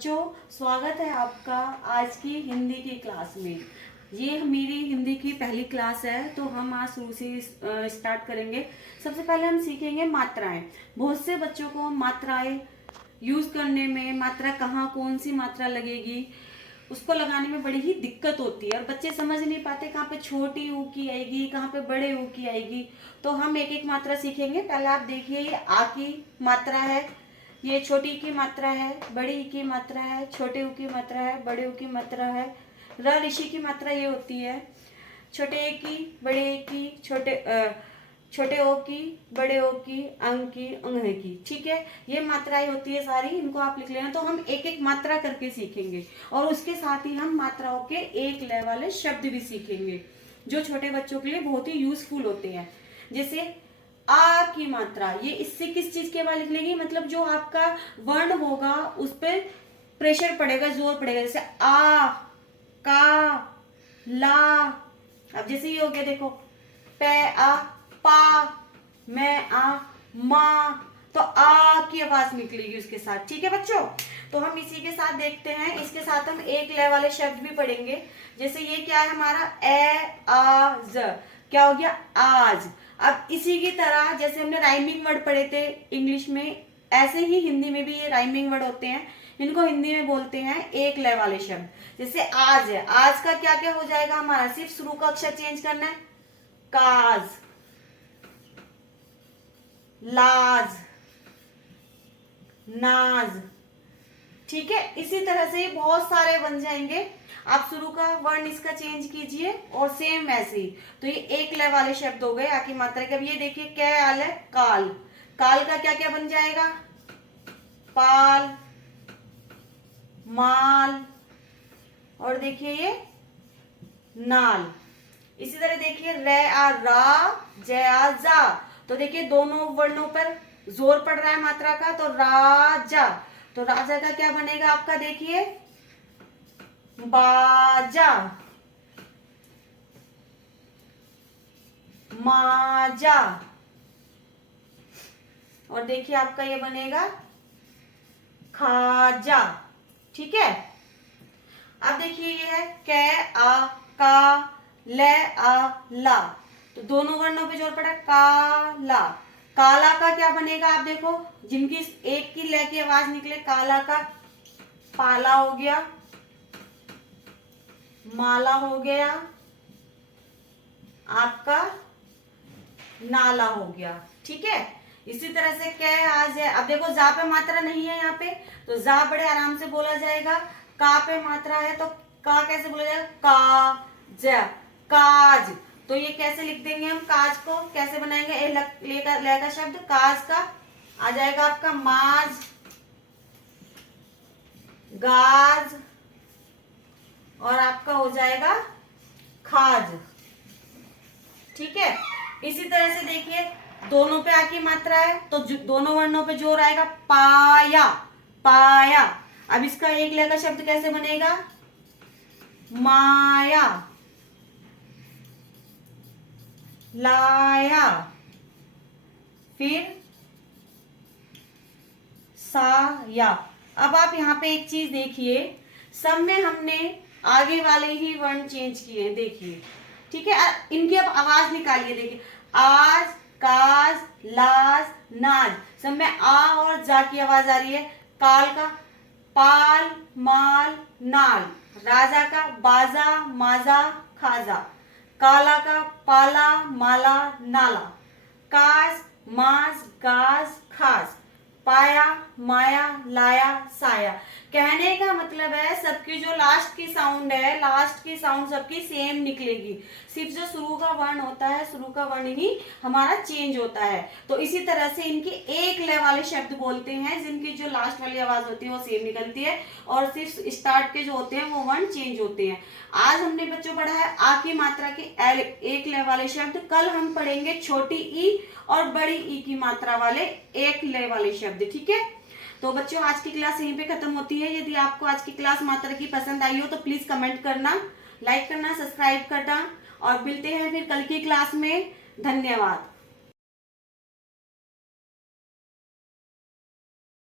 बच्चों, स्वागत है आपका आज की हिंदी की क्लास में। ये मेरी हिंदी की पहली क्लास है, तो हम आज शुरू से स्टार्ट करेंगे। सबसे पहले हम सीखेंगे मात्राएं। बहुत से बच्चों को मात्राएं यूज करने में, मात्रा कहाँ कौन सी मात्रा लगेगी उसको लगाने में बड़ी ही दिक्कत होती है और बच्चे समझ नहीं पाते कहाँ पे छोटी ऊ की आएगी, कहाँ पे बड़े ऊ की आएगी। तो हम एक एक मात्रा सीखेंगे। पहले आप देखिए, ये आ की मात्रा है, ये छोटी ई की मात्रा है, बड़ी ई की मात्रा है, छोटे ऊ की मात्रा है, बड़े ऊ की मात्रा है। र ऋषि की मात्रा ये होती है छोटे ए की, बड़े ए की, छोटे ओ की, बड़े ओ की, अंग की, अंग की। ठीक है, ये मात्राएं होती है सारी, इनको आप लिख लेना। तो हम एक एक मात्रा करके सीखेंगे और उसके साथ ही हम मात्राओं के एक लय वाले शब्द भी सीखेंगे जो छोटे बच्चों के लिए बहुत ही यूजफुल होते हैं। जैसे आ की मात्रा, ये इससे किस चीज के बाद लिख लेंगे, मतलब जो आपका वर्ण होगा उस पर प्रेशर पड़ेगा, जोर पड़ेगा। जैसे आ, का, ला। अब जैसे ये हो गया, देखो पे आ, पा, मैं आ, मा। तो आ की आवाज निकलेगी उसके साथ। ठीक है बच्चों, तो हम इसी के साथ देखते हैं। इसके साथ हम एक लय वाले शब्द भी पढ़ेंगे। जैसे ये क्या है हमारा, ए आ ज, क्या हो गया, आज। अब इसी की तरह जैसे हमने राइमिंग वर्ड पढ़े थे इंग्लिश में, ऐसे ही हिंदी में भी ये राइमिंग वर्ड होते हैं। इनको हिंदी में बोलते हैं एक लय वाले शब्द। जैसे आज है, आज का क्या क्या हो जाएगा हमारा, सिर्फ शुरू का अक्षर चेंज करना है। काज, लाज, नाज। ठीक है, इसी तरह से ये बहुत सारे बन जाएंगे। आप शुरू का वर्ण इसका चेंज कीजिए और सेम ऐसे ही। तो ये एक लय वाले शब्द हो गए आकी मात्रा के। अब ये देखिए क्या आल है, काल। काल का क्या क्या बन जाएगा, पाल, माल, और देखिए ये नाल। इसी तरह देखिए रे आ रा, जय आ जा। तो देखिए दोनों वर्णों पर जोर पड़ रहा है मात्रा का। तो राजा, तो राजा का क्या बनेगा आपका, देखिए बाजा, माजा, और देखिए आपका ये बनेगा खाजा। ठीक है, अब देखिए ये है कै आ, का, ले आ, ला। तो दोनों वर्णों पे जोर पड़ा, काला। काला का क्या बनेगा आप देखो, जिनकी एक की ले की आवाज निकले, काला का पाला हो गया, माला हो गया, आपका नाला हो गया। ठीक है, इसी तरह से क्या है आज है। अब देखो जा पे मात्रा नहीं है यहाँ पे, तो जा बड़े आराम से बोला जाएगा। का पे मात्रा है तो का कैसे बोला जाएगा, का, काज। तो ये कैसे लिख देंगे हम, काज को कैसे बनाएंगे, ले का शब्द काज का आ जाएगा आपका माज, गाज, और आपका हो जाएगा खाज। ठीक है, इसी तरह से देखिए दोनों पे आकी मात्रा है तो दोनों वर्णों पे जोर आएगा, पाया, पाया। अब इसका एक लय का शब्द कैसे बनेगा, माया, लाया, फिर साया। अब आप यहाँ पे एक चीज देखिए, सब में हमने आगे वाले ही वर्ण चेंज किए हैं, देखिए। ठीक है, इनकी अब आवाज निकालिए, देखिए आज, काज, लाज, नाज। सब में आ और जा की आवाज आ रही है। काल का पाल, माल, नाल। राजा का बाजा, माजा, खाजा। काला का पाला, माला, नाला। काज, माज, गाज, खाज। पाया, माया, लाया, साया। कहने का मतलब है सबकी जो लास्ट की साउंड है, लास्ट की साउंड सबकी सेम निकलेगी, सिर्फ जो शुरू का वर्ण होता है, शुरू का वर्ण ही हमारा चेंज होता है। तो इसी तरह से इनकी एक लय वाले शब्द बोलते हैं, जिनकी जो लास्ट वाली आवाज होती है वो सेम निकलती है और सिर्फ स्टार्ट के जो होते हैं वो वर्ण चेंज होते हैं। आज हमने बच्चों पढ़ा है आ की मात्रा के एक लय वाले शब्द। कल हम पढ़ेंगे छोटी ई और बड़ी ई की मात्रा वाले एक लय वाले शब्द। ठीक है, तो बच्चों आज की क्लास यहीं पे खत्म होती है। यदि आपको आज की क्लास मात्रा की पसंद आई हो तो प्लीज कमेंट करना, लाइक करना, सब्सक्राइब करना, और मिलते हैं फिर कल की क्लास में। धन्यवाद।